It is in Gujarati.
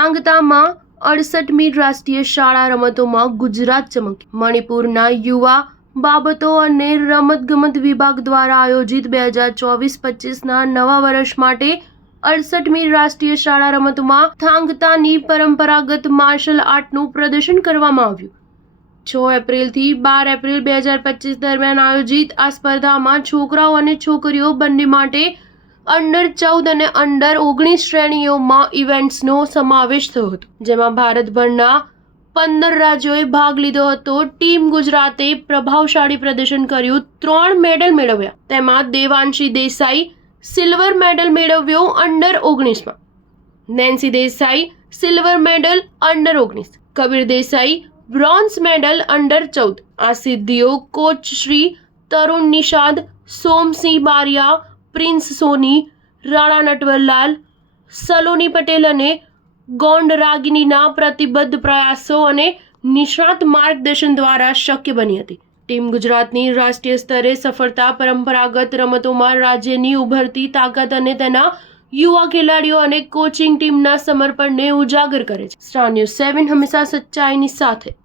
થાંગતામાં 68મી રાષ્ટ્રીય શાળા રમતોમાં ગુજરાત ચમક્યું. મણિપુરના યુવા બાબતો અને રમતગમત વિભાગ દ્વારા આયોજિત 2024-25ના નવા વર્ષ માટે 68મી રાષ્ટ્રીય શાળા રમતોમાં થાંગતાની પરંપરાગત માર્શલ આર્ટનું પ્રદર્શન કરવામાં આવ્યું. 6 એપ્રિલથી 12 એપ્રિલ 2025 દરમિયાન આયોજિત આ સ્પર્ધામાં છોકરાઓ અને છોકરીઓ બંને માટે અંડર 14 અને અંડર 19 શ્રેણીઓમાં ઇવેન્ટ્સનો સમાવેશ થયો હતો, જેમાં ભારતભરના 15 રાજ્યોએ ભાગ લીધો હતો. ટીમ ગુજરાતે પ્રભાવશાળી પ્રદર્શન કર્યું, 3 મેડલ મેળવ્યા. તેમાં દેવાંશી દેસાઈ સિલ્વર મેડલ મેળવ્યો અંડર 19માં, Nancy Desai silver medal under 19, Kabir Desai bronze medal under 14. આ સિદ્ધિઓ કોચ શ્રી તરુણ નિષાદ, સોમસિંહ બારિયા, પ્રિન્સ સોની, રાણા નટવરલાલ, સલોની પટેલ અને ગોંડ રાગિનીના પ્રતિબદ્ધ પ્રયાસો અને નિષ્ણાત માર્ગદર્શન દ્વારા શક્ય બની હતી. ટીમ ગુજરાતની રાષ્ટ્રીય સ્તરે સફળતા પરંપરાગત રમતોમાં રાજ્યની ઉભરતી તાકાત અને તેના યુવા ખેલાડીઓ અને કોચિંગ ટીમના સમર્પણને ઉજાગર કરે છે. સ્ટાર ન્યૂઝ 7 હંમેશા સચ્ચાઈની સાથે.